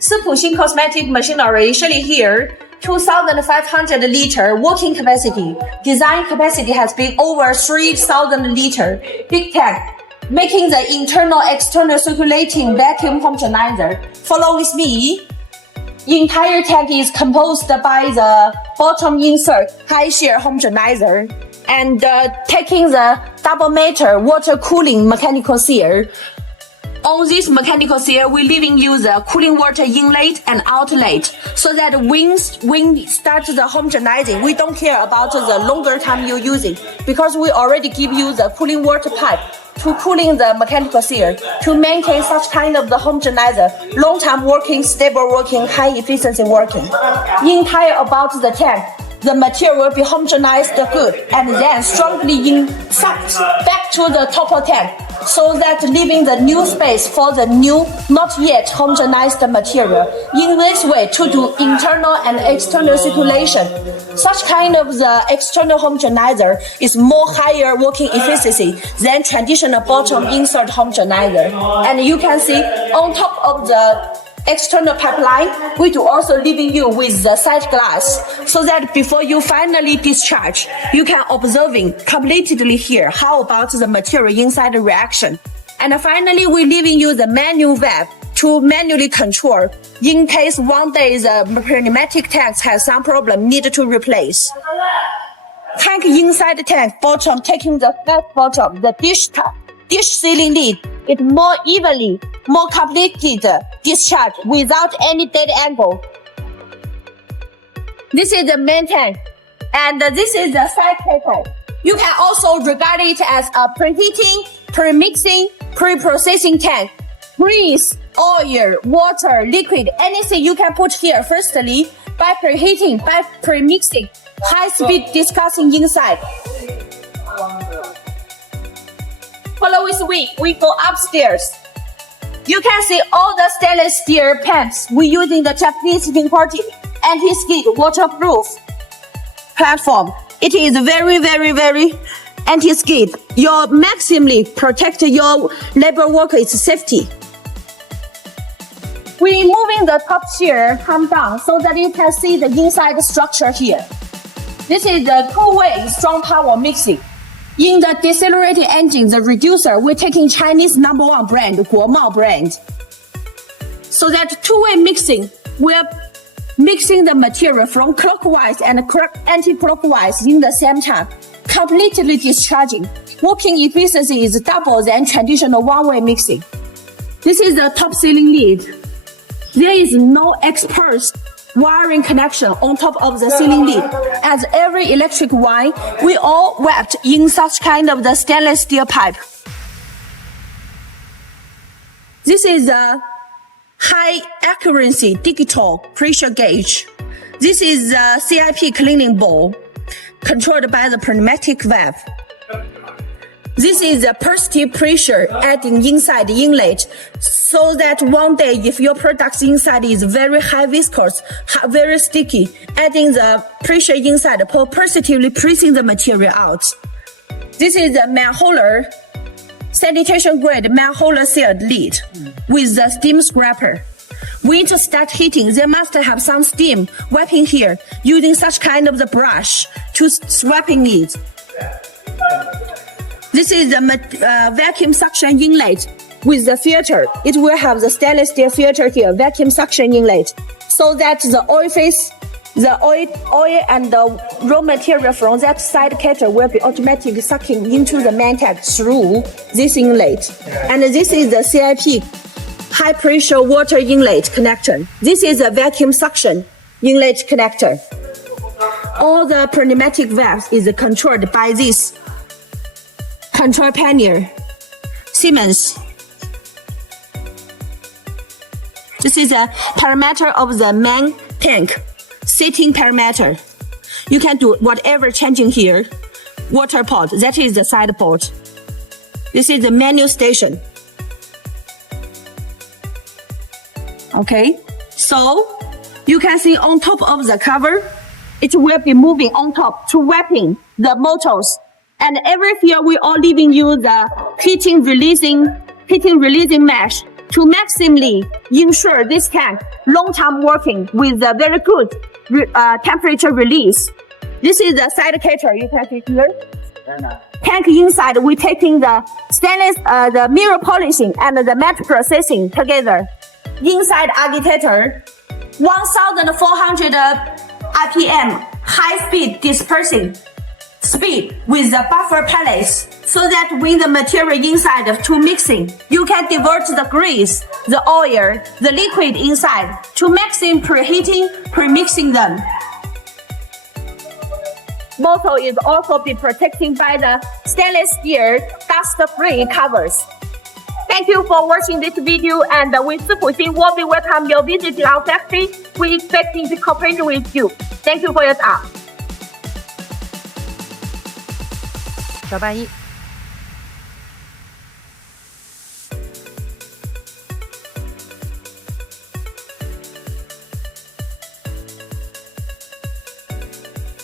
Dispersing cosmetic machinery, shirley here, 2,500 liter working capacity. Design capacity has been over 3,000 liter. Big tank, making the internal-external circulating vacuum homogenizer. Follow with me. Entire tank is composed by the bottom insert high shear homogenizer and taking the double matter water cooling mechanical seal. On this mechanical seal, we leaving you the cooling water inlet and outlet so that when start the homogenizing, we don't care about the longer time you're using because we already give you the cooling water pipe to cooling the mechanical seal to maintain such kind of the homogenizer, long time working, stable working, high efficiency working. Entire about the tank, the material will be homogenized good and then strongly sucked back to the top of tank so that leaving the new space for the new, not yet homogenized material. In this way, to do internal and external circulation. Such kind of the external homogenizer is more higher working efficiency than traditional bottom insert homogenizer. And you can see on top of the external pipeline, we do also leaving you with the side glass so that before you finally discharge, you can observing completely here how about the material inside the reaction. And finally, we leaving you the manual valve to manually control in case one day the pneumatic tanks has some problem need to replace. Tank inside the tank bottom taking the flat bottom, the dish sealing lid, it more evenly, more completed discharge without any dead angle. This is the main tank, and this is the side tank. You can also regard it as a preheating, pre-mixing, pre-processing tank. Grease, oil, water, liquid, anything you can put here firstly by preheating, by pre-mixing, high-speed dispersing inside. Follow with me, we go upstairs. You can see all the stainless steel pans we using the Japanese imported anti-skid waterproof platform. It is very, very, very anti-skid. Your maximally protect your labor workers' safety. We moving the top tier come down so that you can see the inside structure here. This is the two-way strong power mixing. In the decelerating engine, the reducer, we're taking Chinese #1 brand, Guomao brand. So that two-way mixing, we're mixing the material from clockwise and anti-clockwise in the same time, completely discharging. Working efficiency is double than traditional one-way mixing. This is the top sealing lid. There is no exposed wiring connection on top of the sealing lid. As every electric wire, we all wrapped in such kind of the stainless steel pipe. This is a high accuracy digital pressure gauge. This is a CIP cleaning bowl controlled by the pneumatic valve. This is a positive pressure adding inside the inlet so that one day if your product inside is very high viscous, very sticky, adding the pressure inside positively pressing the material out. This is a manhole, sanitation grade manhole sealed lid with the steam scraper. When to start heating, they must have some steam wiping here using such kind of the brush to swapping it. This is the vacuum suction inlet with the filter. It will have the stainless steel filter here, vacuum suction inlet, so that the oil phase, the oil and the raw material from that side cutter will be automatically sucking into the main tank through this inlet. And this is the CIP high pressure water inlet connector. This is a vacuum suction inlet connector. All the pneumatic valves is controlled by this control panel, Siemens. This is a parameter of the main tank, setting parameter. You can do whatever changing here. Water pot, that is the side port. This is the manual station. Okay, so you can see on top of the cover, it will be moving on top to wrapping the motors. And every year we are leaving you the heating releasing mesh to maximally ensure this tank long-term working with a very good temperature release. This is the side cater, you can see here. Tank inside, we're taking the stainless, the mirror polishing and the matte processing together. Inside agitator, 1400 RPM high-speed dispersing speed with the buffer pellets, so that when the material inside to mixing, you can divert the grease, the oil, the liquid inside to maximum preheating, pre-mixing them. Bottle is also be protected by the stainless steel dust-free covers. Thank you for watching this video, and we Dispersing will be welcome your visit to our factory. We expect to cooperate with you. Thank you for your time. 小半一。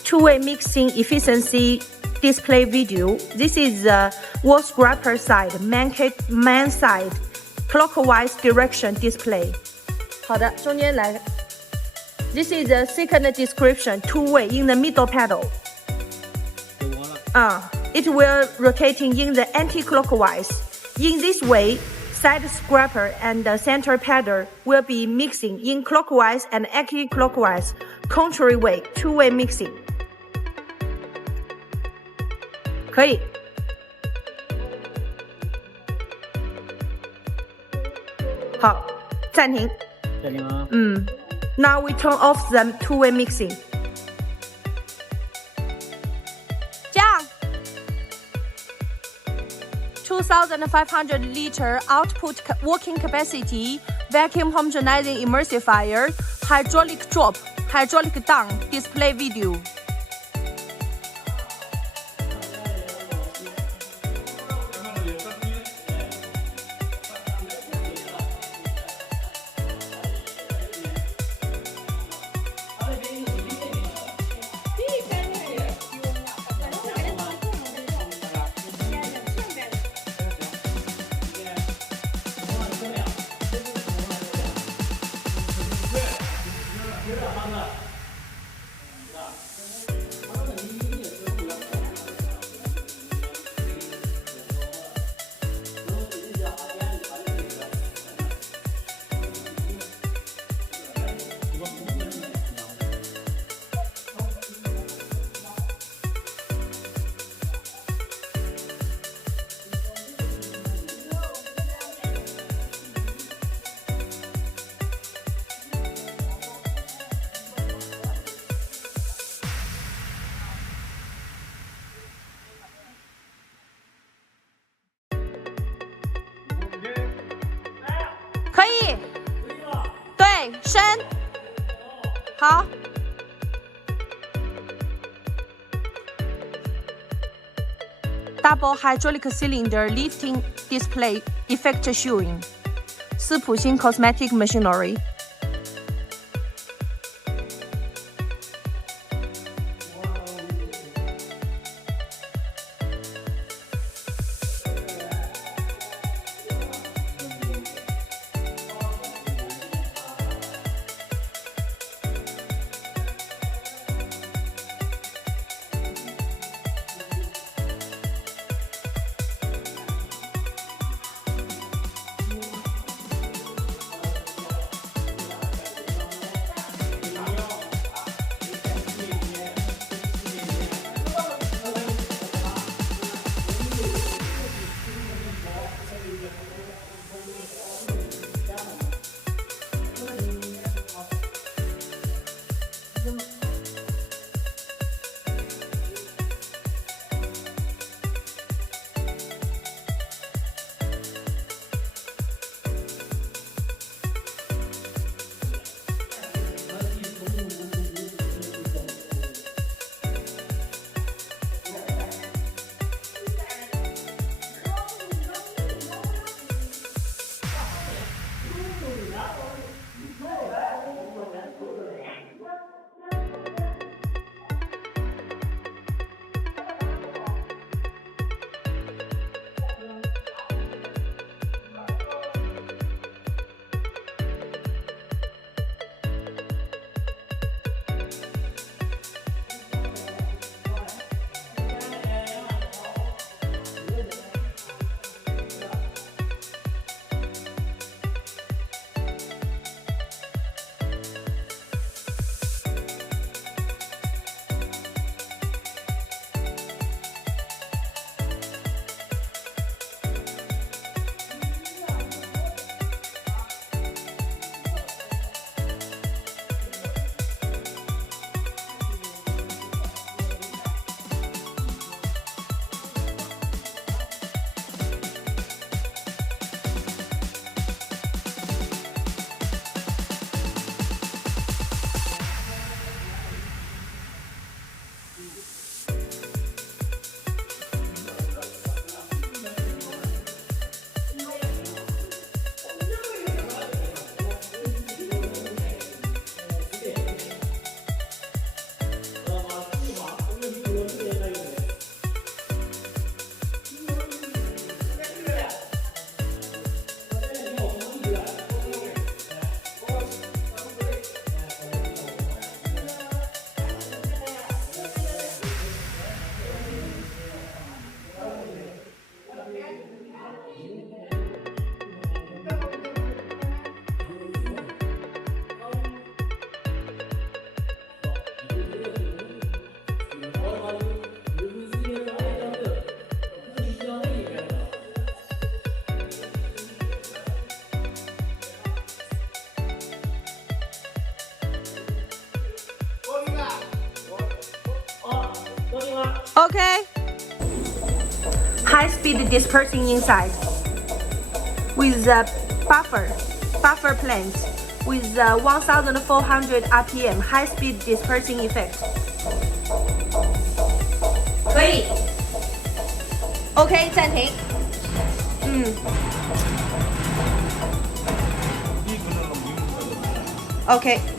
Two-way mixing efficiency display video. This is the wall scraper side, man side, clockwise direction display. 好的，中间来。This is the second description. Two-way in the middle pedal. It will rotating in the anti-clockwise. In this way, side scraper and the center pedal will be mixing in clockwise and anti-clockwise, contrary way, two-way mixing. 可以。好，暂停。暂停啊。Now we turn off the two-way mixing. 2,500 liter output working capacity, vacuum homogenizing emulsifier, hydraulic drop, hydraulic down, display video. Double hydraulic cylinder lifting display effect showing. 斯普星 Cosmetic Machinery. Okay. High speed dispersing inside with the buffer plant with 1400 RPM high speed dispersing effect. 可以。OK， 暂停。OK。